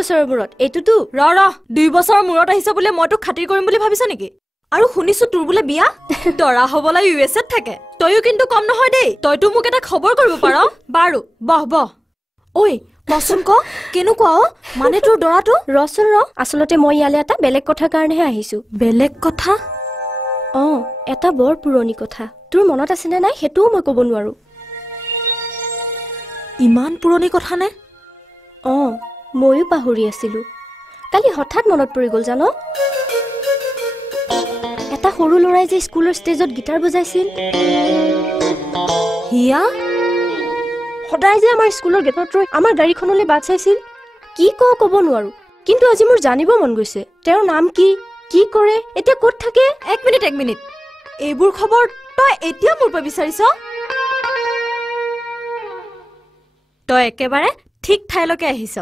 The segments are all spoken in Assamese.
বছৰৰ মূৰত এইটোতো ৰ 2 বছৰৰ মূৰত আহিছ বোলে মই তোক খাতিৰ কৰিম বুলি ভাবিছ নেকি আৰু শুনিছো তোৰ বোলে বিয়া দৰা হবলৈ ইউএছত থাকে তইও কিন্তু কম নহয় দেই তইতো মোক এটা খবৰ কৰিব পাৰ বাৰু বহ ঐ কচোন ক কেনেকুৱা মানে তোৰ দৰাটো ৰচোন আচলতে মই ইয়ালে এটা বেলেগ কথাৰ কাৰণেহে আহিছো বেলেগ কথা এটা বৰ পুৰণি কথা তোৰ মনত আছে নে নাই হেতুও মই ক'ব নোৱাৰো ইমান পুৰণি কথা নে ময়ো পাহৰি আছিলো কালি হঠাৎ মনত পৰি গ'ল জানো এটা সৰু ল'ৰাই যে স্কুলৰ ষ্টেজত গিটাৰ বজাইছিল হিয়া সদায় যে আমাৰ স্কুলৰ গেটত ৰৈ আমাৰ গাড়ীখনলৈ বাট চাইছিল কি ক'ব নোৱাৰো কিন্তু আজি মোৰ জানিব মন গৈছে তেওঁৰ নাম কি কৰে এতিয়া ক'ত থাকে এক মিনিট এইবোৰ খবৰ তই এতিয়া মোৰ পৰা বিচাৰিছ তই একেবাৰে ঠিক ঠাইলৈকে আহিছ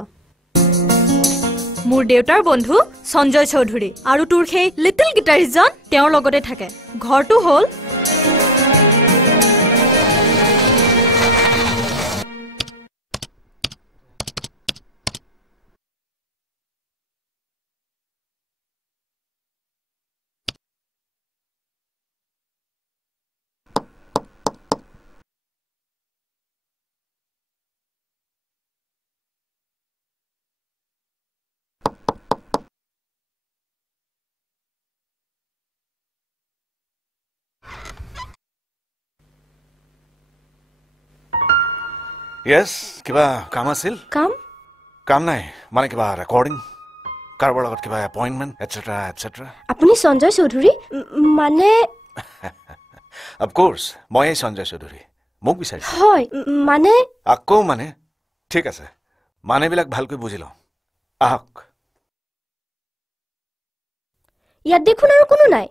মোৰ দেউতাৰ বন্ধু সঞ্জয় চৌধুৰী আৰু তোৰ সেই লিটল গিটাৰিষ্টজন তেওঁৰ লগতে থাকে ঘৰটো হ'ল Yes, কিবা কাম আছিল? কাম নাই মানে কিবা ৰেকৰ্ডিং কাৰোবাৰ লগত কিবা এপইন্টমেন্ট etc. আপুনি সঞ্জয় চৌধুৰী মানে Of course, মই সঞ্জয় চৌধুৰী মোক বিচাৰিছে হয় মানে আকৌ মানে ঠিক আছে মানেবিলাক ভালকৈ বুজি লওঁ আহক ইয়াত দেখোন আৰু কোনো নাই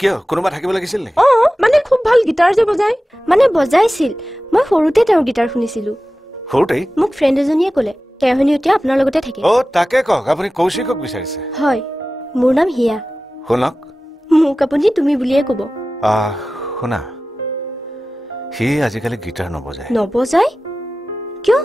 কিয় কোনোবা থাকিব লাগিছিল নেকি মানে খুব ভাল গিটাৰ যে মানে বজাইছিল মই সৰুতে তেওঁৰ গিটাৰ শুনিছিলো সৰুতেই মোক ফ্ৰেণ্ড এজনীয়ে ক'লে তেওঁ হেনো এতিয়া আপোনাৰ লগতে থাকে তাকে কওক আপুনি কৌশিকক বিচাৰিছে হয় মোৰ নাম হিয়া শুনক মোক আপুনি তুমি বুলিয়ে ক'ব শুনা সি আজিকালি গিটাৰ নবজায় কিয়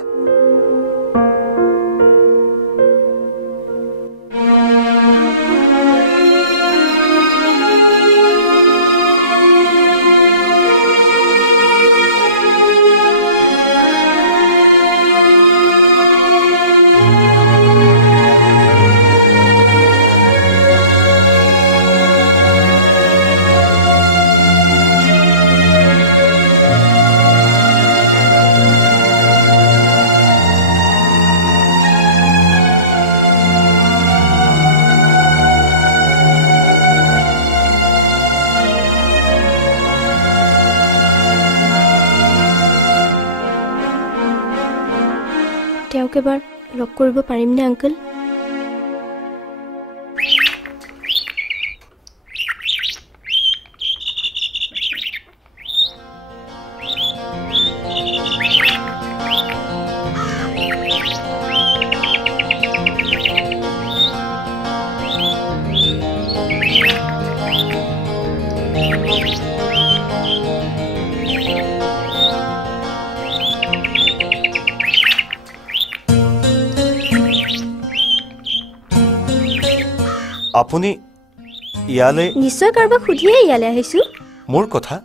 তেওঁক এবাৰ লগ কৰিব পাৰিমনে আংকল আপুনি ইয়ালে নিশ্চয় কাৰোবাক সুধিয়ে ইয়ালে আহিছো মোৰ কথা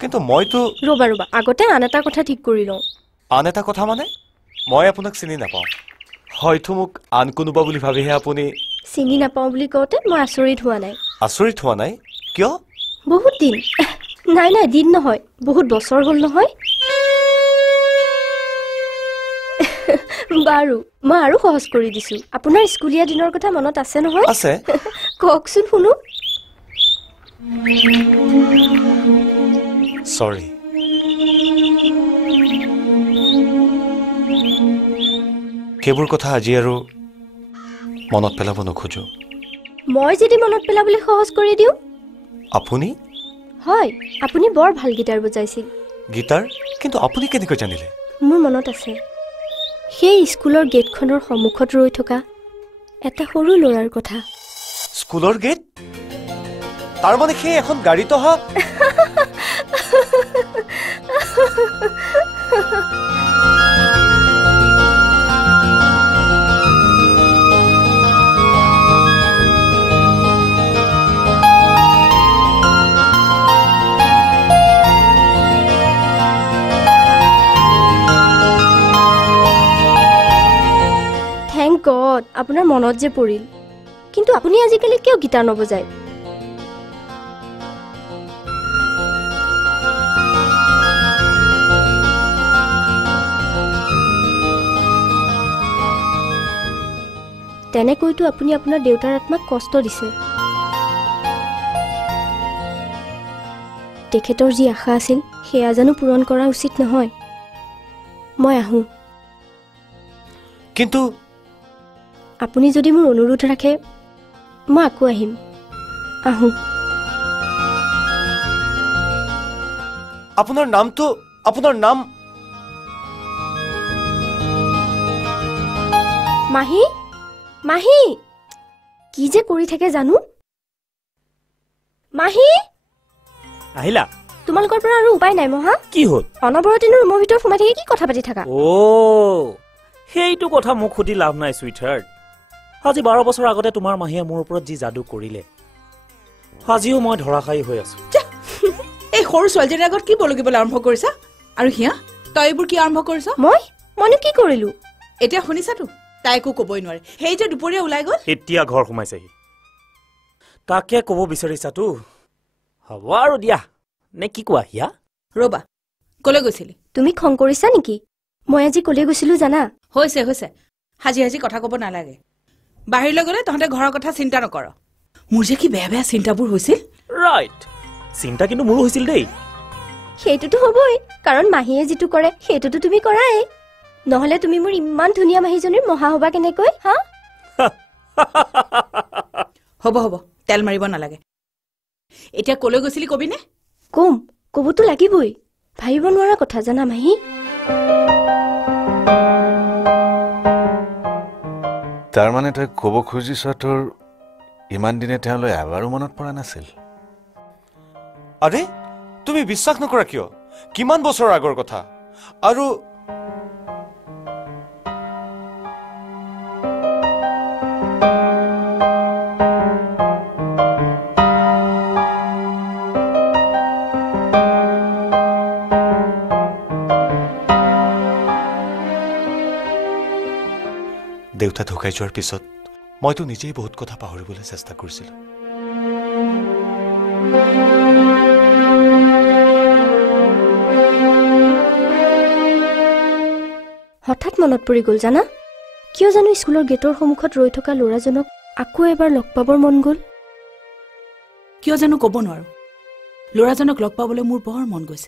কিন্তু মইতো ৰবা আগতে আন এটা কথা ঠিক কৰি লওঁ আন এটা কথা মানে মই আপোনাক চিনি নাপাওঁ হয়তো মোক আন কোনোবা বুলি ভাবিহে আপুনি চিনি নাপাওঁ বুলি কওঁতে মই আচৰিত হোৱা নাই কিয় বহুত দিন নাই দিন নহয় বহুত বছৰ হ'ল নহয় বাৰু মই আৰু সহজ কৰি দিছো আপোনাৰ স্কুলীয়া দিনৰ কথা মনত আছে নহয় আছে কওকচোন শুনো সৰি কেৱল কথা আজি আৰু মনত পেলাব নোখোজো মই যদি মনত পেলাবলৈ সহজ কৰি দিওঁ আপুনি হয় আপুনি বৰ ভাল গিটাৰ বজাইছিল গিটাৰ কিন্তু আপুনি কেনেকৈ জানিলে মোৰ মনত আছে সেই স্কুলৰ গেটখনৰ সন্মুখত ৰৈ থকা এটা সৰু ল'ৰাৰ কথা স্কুলৰ গেট তাৰ মানে সেই এখন গাড়ীত অহা গড আপোনাৰ মনত যে পৰিল কিন্তু আপুনি আজিকালি কিয় গিটাৰ নবজায় তেনেকৈতো আপুনি আপোনাৰ দেউতাৰ আত্মাক কষ্ট দিছে তেখেতৰ যি আশা আছিল সেয়া জানো পূৰণ কৰা উচিত নহয় মই আহোঁ কিন্তু আপুনি যদি মোৰ অনুৰোধ ৰাখে মই আকৌ আহিম আহোঁ আপোনাৰ নাম মাহী মাহী কি যে কৰি থাকে জানো মাহী আহিলা তোমালোকৰ পৰা আৰু উপায় নাই মহা কি হ'ল অনবৰতেনো ৰুমৰ ভিতৰত সোমাই থাকি কি কথা পাতি থাকা সেইটো কথা মোক সুধি লাভ নাই সুইটহাৰ্ট আজি 12 বছৰ আগতে তোমাৰ মাহীয়ে মোৰ ওপৰত যি যাদু কৰিলে আজিও মই ধৰাশায়ী হৈ আছো এই সৰু ছোৱালীজনীৰ আগত কি বলকিবলৈ আৰম্ভ কৰিছা আৰু হিয়া তই এইবোৰ কি আৰম্ভ কৰিছ মইনো কি কৰিলো এতিয়া শুনিছাতো তাই একো ক'বই নোৱাৰে সেই যে দুপৰীয়া ওলাই গ'ল এতিয়া ঘৰ সোমাইছেহি তাকে ক'ব বিচাৰিছাতো হ'ব আৰু দিয়া নে কি কোৱা হিয়া ৰবা কলৈ গৈছিলি তুমি খং কৰিছা নেকি মই আজি কলৈ গৈছিলো জানা হৈছে হাজি হাজি কথা ক'ব নালাগে বাহিৰলৈ গ'লে তহঁতে ঘৰৰ কথা চিন্তা নকৰ মোৰ যে কি বেয়া বেয়া চিন্তাবোৰ হৈছিল ৰাইট চিন্তা কিন্তু মোৰো হৈছিল দেই সেইটোতো হ'বই কাৰণ মাহীয়ে যিটো কৰে সেইটোতো তুমি কৰাই নহলে তুমি মোৰ ইমান ধুনীয়া মাহীজনীৰ মহা হবা কেনেকৈ হা হ'ব তেল মাৰিব নালাগে এতিয়া কলৈ গৈছিলি কবিনে ক'বতো লাগিবই ভাবিব নোৱাৰা কথা জানা মাহী তাৰ মানে তই ক'ব খুজিছ তোৰ ইমান দিনে তেওঁলৈ এবাৰো মনত পৰা নাছিল আৰে তুমি বিশ্বাস নকৰা কিয় কিমান বছৰ আগৰ কথা আৰু দেউতা ঢুকাই যোৱাৰ পিছত মইতো নিজেই বহুত কথা পাহৰিবলৈ চেষ্টা কৰিছিলোঁ হঠাৎ মনত পৰি গ'ল জানা কিয় জানো স্কুলৰ গেটৰ সন্মুখত ৰৈ থকা ল'ৰাজনক আকৌ এবাৰ লগ পাবৰ মন গ'ল কিয় জানো ক'ব নোৱাৰো ল'ৰাজনক লগ পাবলৈ মোৰ বৰ মন গৈছে